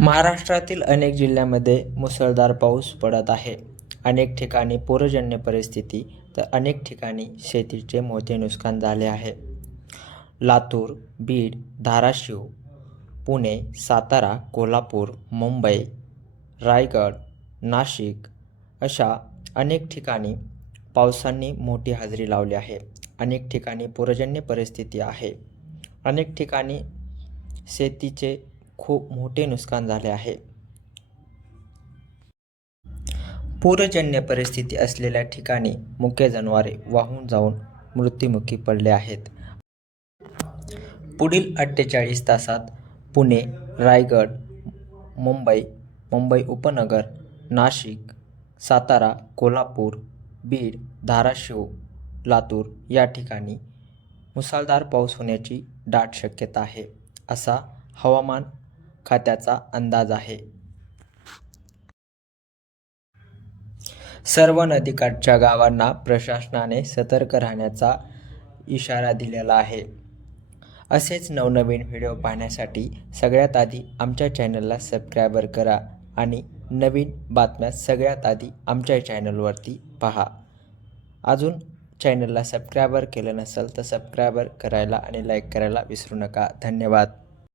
महाराष्ट्रातील अनेक जिल्ह्यांमध्ये मुसळधार पाऊस पडत आहे. अनेक ठिकाणी पूरजन्य परिस्थिती तर अनेक ठिकाणी शेतीचे मोठे नुकसान झाले आहे. लातूर बीड धाराशिव पुणे सातारा कोल्हापूर मुंबई रायगड नाशिक अशा अनेक ठिकाणी पावसांनी मोठी हजेरी लावली आहे. अनेक ठिकाणी पूरजन्य परिस्थिती आहे. अनेक ठिकाणी शेतीचे खूप मोठे नुकसान झाले आहे. पूरजन्य परिस्थिती असलेल्या ठिकाणी मुख्य जनावरे वाहून जाऊन मृत्युमुखी पडले आहेत. पुढील अठ्ठेचाळीस तासात पुणे रायगड मुंबई मुंबई उपनगर नाशिक सातारा कोल्हापूर बीड धाराशिव लातूर या ठिकाणी मुसळधार पाऊस होण्याची दाट शक्यता आहे असा हवामान खात्याचा अंदाज आहे. सर्व नदीकाठच्या गावांना प्रशासनाने सतर्क राहण्याचा इशारा दिलेला आहे. असेच नवनवीन व्हिडिओ पाहण्यासाठी सगळ्यात आधी आमच्या चॅनलला सबस्क्रायबर करा आणि नवीन बातम्या सगळ्यात आधी आमच्या चॅनलवरती पहा. अजून चॅनलला सबस्क्रायबर केलं नसेल तर सबस्क्रायबर करायला आणि लाईक करायला विसरू नका. धन्यवाद.